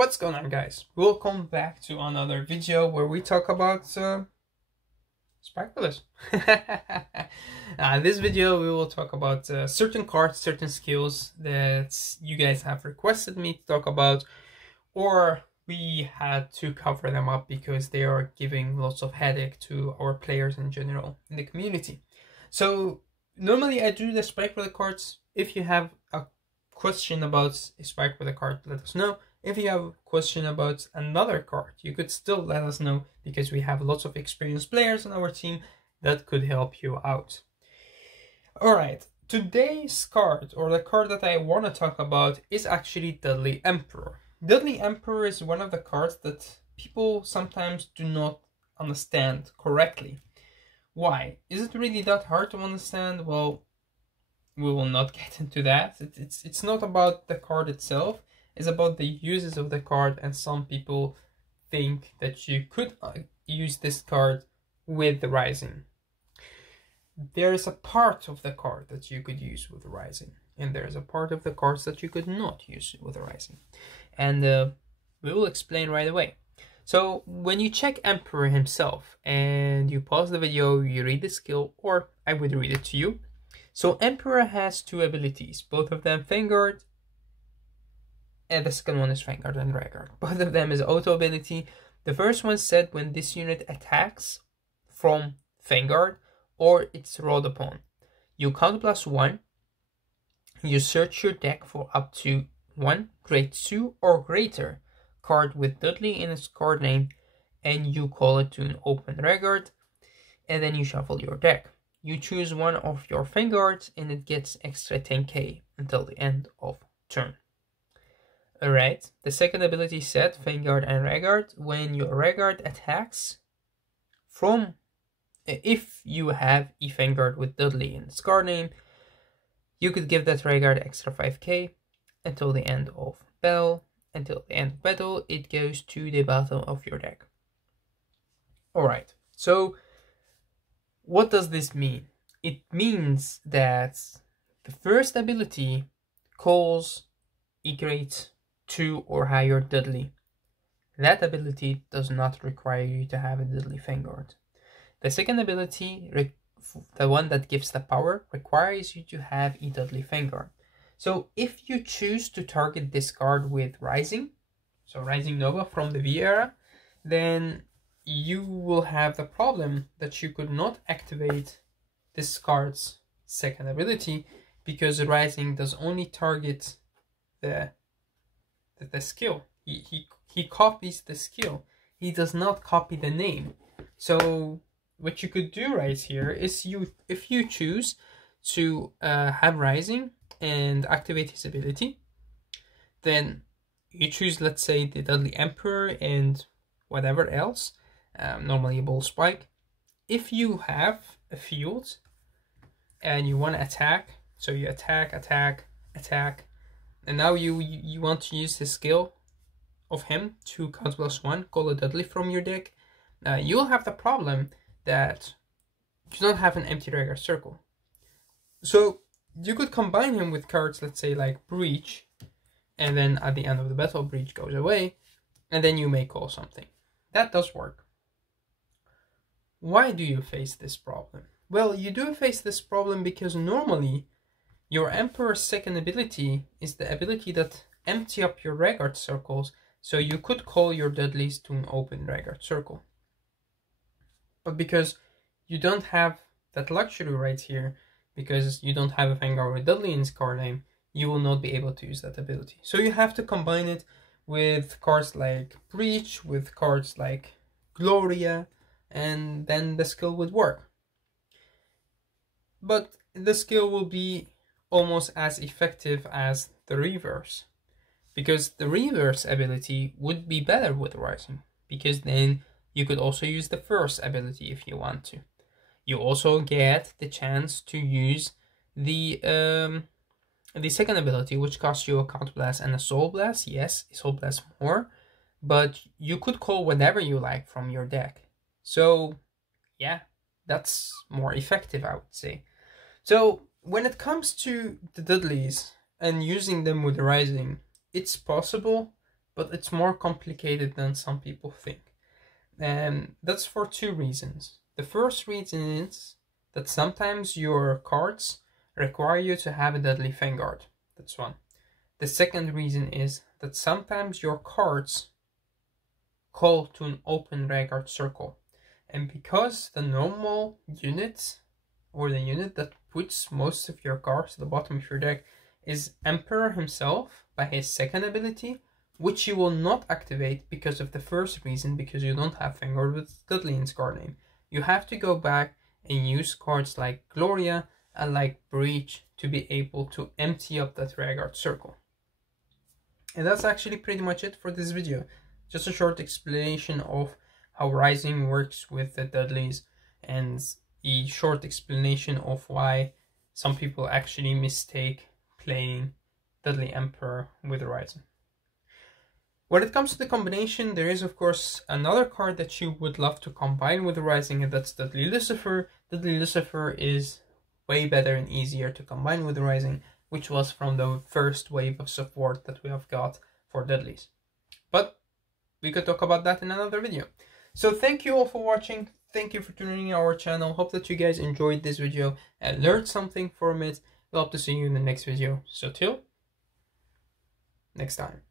What's going on, guys? Welcome back to another video where we talk about Sparklers. This video we will talk about certain cards, certain skills that you guys have requested me to talk about, or we had to cover them up because they are giving lots of headache to our players in general in the community. So normally I do the Sparkler cards. If you have a question about a Sparkler card, let us know. If you have a question about another card, you could still let us know because we have lots of experienced players on our team that could help you out. Alright, today's card, or the card that I want to talk about, is actually Dudley Emperor. Dudley Emperor is one of the cards that people sometimes do not understand correctly. Why? Is it really that hard to understand? Well, we will not get into that. It's not about the card itself. It's about the uses of the card, and some people think that you could use this card with the Rising. There is a part of the card that you could use with the Rising, and there is a part of the cards that you could not use with the Rising. And we will explain right away. So when you check Emperor himself and you pause the video, you read the skill, or I would read it to you. So Emperor has two abilities, both of them Vanguard, and the second one is Vanguard and Vanguard. Both of them is auto ability. The first one said when this unit attacks from Vanguard or it's rolled upon, you count +1, you search your deck for up to 1 grade 2 or greater card with Dudley in its card name, and you call it to an open Vanguard, and then you shuffle your deck. You choose one of your Vanguards and it gets extra 10k until the end of turn. Alright, the second ability set, Vanguard and Vanguard, when your Vanguard attacks from, if you have a Vanguard with Dudley in its card name, you could give that Vanguard extra 5k until the end of battle. Until the end of battle, it goes to the bottom of your deck. Alright, so what does this mean? It means that the first ability calls a grade 2 or higher Dudley. That ability does not require you to have a Dudley Vanguard. The second ability, the one that gives the power, requires you to have a Dudley Vanguard. So if you choose to target this card with Rising, so Rising Nova from the V era, then you will have the problem that you could not activate this card's second ability because Rising does only target the skill. He copies the skill. He does not copy the name. So what you could do right here is if you choose to have Rising and activate his ability, then you choose, let's say, the Dudley Emperor and whatever else, normally a Bull Spike. If you have a field and you want to attack, so you attack, and now you want to use the skill of him to count +1, call a Dudley from your deck, you'll have the problem that you don't have an empty regular circle. So you could combine him with cards, let's say like Breach, and then at the end of the battle Breach goes away, and then you may call something. That does work. Why do you face this problem? Well, you do face this problem because normally your Emperor's second ability is the ability that empty up your Vanguard circles, so you could call your Dudleys to an open Vanguard circle. But because you don't have that luxury right here, because you don't have a Vanguard with Dudley in its card name, you will not be able to use that ability. So you have to combine it with cards like Breach, with cards like Gloria, and then the skill would work. But the skill will be almost as effective as the reverse, because the reverse ability would be better with Rising, because then you could also use the first ability if you want to. You also get the chance to use the second ability, which costs you a Count Blast and a Soul Blast. Yes, Soul Blast more, but you could call whatever you like from your deck. So yeah, that's more effective, I would say. So when it comes to the Dudleys and using them with Rising, it's possible but it's more complicated than some people think. And that's for two reasons. The first reason is that sometimes your cards require you to have a Dudley Vanguard. That's one. The second reason is that sometimes your cards call to an open Vanguard circle. And because the normal unit, or the unit that puts most of your cards at the bottom of your deck, is Emperor himself by his second ability, which you will not activate because of the first reason, because you don't have Vanguard with Dudley in card name. You have to go back and use cards like Gloria and like Breach to be able to empty up that Vanguard circle. And that's actually pretty much it for this video. Just a short explanation of how Rising works with the Dudleys, and a short explanation of why some people actually mistake playing Dudley Emperor with Rising. When it comes to the combination, there is of course another card that you would love to combine with Rising, and that's Dudley Lucifer. Dudley Lucifer is way better and easier to combine with Rising, which was from the first wave of support that we have got for Dudleys. But we could talk about that in another video. So thank you all for watching. Thank you for tuning in our channel. Hope that you guys enjoyed this video and learned something from it. We'll hope to see you in the next video. So till next time.